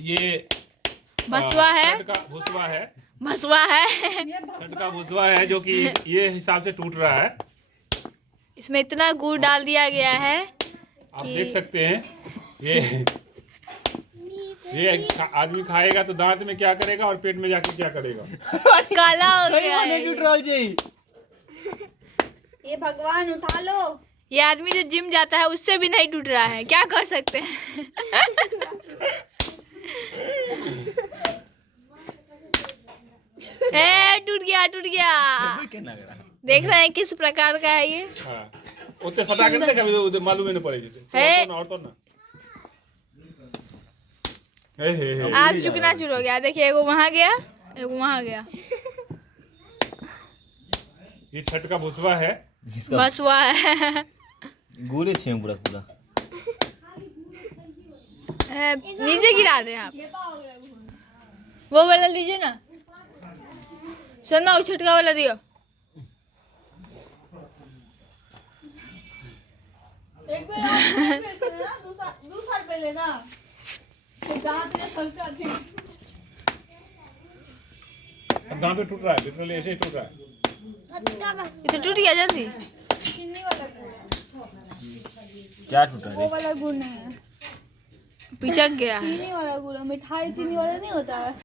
ये भसवा है, छठ का भुसवा है, भसवा है। छठ का भुसवा है जो कि ये हिसाब से टूट रहा है। इसमें इतना गुड़ डाल दिया गया है आप कि देख सकते हैं। ये आदमी खाएगा तो दांत में क्या करेगा और पेट में जाके क्या करेगा? काला हो गया है। ये भगवान उठा लो। ये आदमी जो जिम जाता है उससे भी नहीं टूट रहा है, क्या कर सकते हैं। टूट गया, टूट गया। देख रहे हैं किस प्रकार का है ये। हाँ, उतने फटा कर देखा भी मालूम ही नहीं पड़ेगी। और तो ना आप चुकना चुर हो गया। देखिए, एगो वहां गया, एगो वहां गया। ये छठ का भुसवा है, भसवा है। गोरे छे पूरा पूरा नीचे गिरा रहे हैं आप। वो वाला लीजिए ना, सुनना, वो छटका वाला दियो। एक बार दो साल पहले ना दांत में सबसे अधिक अब दांत में टूट रहा है, लिटरली ऐसे ही टूट रहा है। ये तो टूट गया जल्दी। चीनी वाला गुड़, क्या टूटा वो वाला गुड़ नहीं है, पिचक गया है। चीनी वाला गुड़। मिठाई चीनी वाला नहीं होता है।